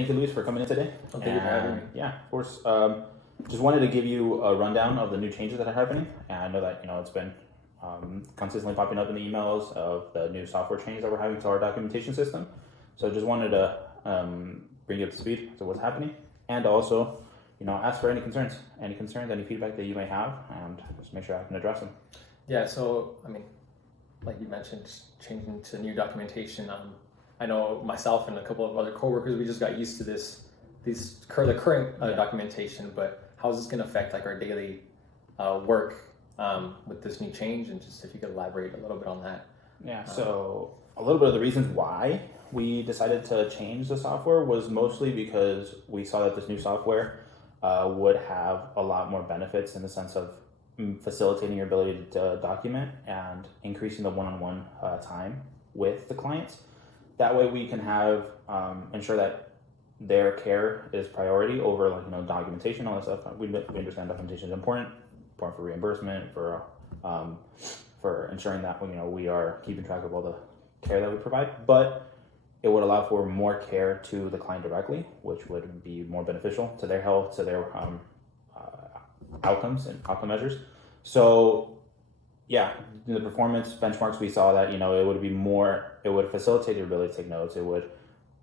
Thank you, Luis, for coming in today. Oh, thank you for having me. Yeah, of course. Just wanted to give you a rundown of the new changes that are happening. And I know that it's been consistently popping up in the emails of the new software changes that we're having to our documentation system. So just wanted to bring you up to speed to what's happening, and also ask for any concerns, any feedback that you may have, and just make sure I can address them. Yeah, so I mean, like you mentioned, changing to new documentation. I know myself and a couple of other coworkers, we just got used to the current documentation, but how is this going to affect like our daily work with this new change? And just if you could elaborate a little bit on that. Yeah, so a little bit of the reasons why we decided to change the software was mostly because we saw that this new software would have a lot more benefits in the sense of facilitating your ability to document and increasing the one-on-one time with the clients. That way we can have ensure that their care is priority over documentation, all that stuff. We understand documentation is important for reimbursement, for ensuring that we are keeping track of all the care that we provide, but it would allow for more care to the client directly, which would be more beneficial to their health, to their outcomes and outcome measures. So yeah, in the performance benchmarks, we saw that it would facilitate your ability to take notes. It would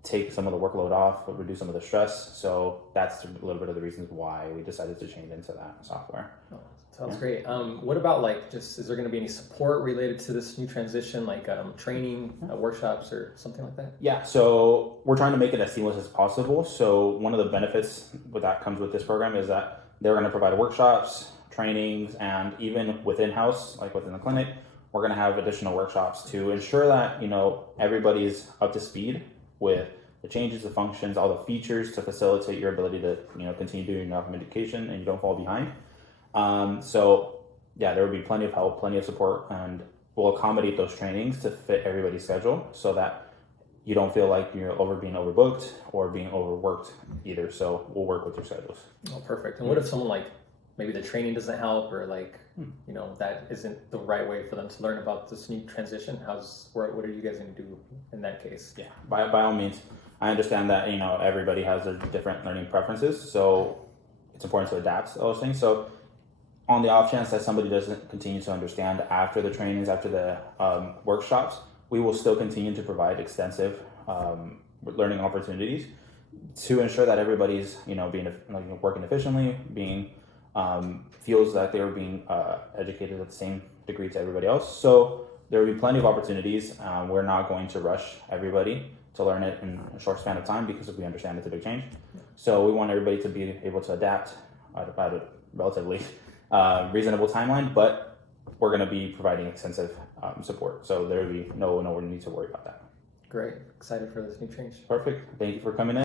take some of the workload off, would reduce some of the stress. So that's a little bit of the reasons why we decided to change into that software. Oh, sounds great. What about is there going to be any support related to this new transition, like training, workshops, or something like that? Yeah, so we're trying to make it as seamless as possible. So one of the benefits that comes with this program is that they're going to provide workshops, trainings, and even within house, like within the clinic, we're going to have additional workshops to ensure that everybody's up to speed with the changes, the functions, all the features to facilitate your ability to continue doing your medication and you don't fall behind. So yeah, there will be plenty of help, plenty of support, and we'll accommodate those trainings to fit everybody's schedule so that you don't feel like you're being overbooked or being overworked either. So we'll work with your schedules. Oh, perfect. And what if someone maybe the training doesn't help, or that isn't the right way for them to learn about this new transition? What are you guys going to do in that case? Yeah, by all means, I understand that everybody has their different learning preferences, so it's important to adapt to those things. So on the off chance that somebody doesn't continue to understand after the trainings, after the workshops, we will still continue to provide extensive learning opportunities to ensure that everybody's being working efficiently, being feels that they're being educated at the same degree to everybody else. So there will be plenty of opportunities. We're not going to rush everybody to learn it in a short span of time because we understand it's a big change. So we want everybody to be able to adapt at a relatively reasonable timeline, but we're going to be providing extensive support. So there will be no need to worry about that. Great. Excited for this new change. Perfect. Thank you for coming in.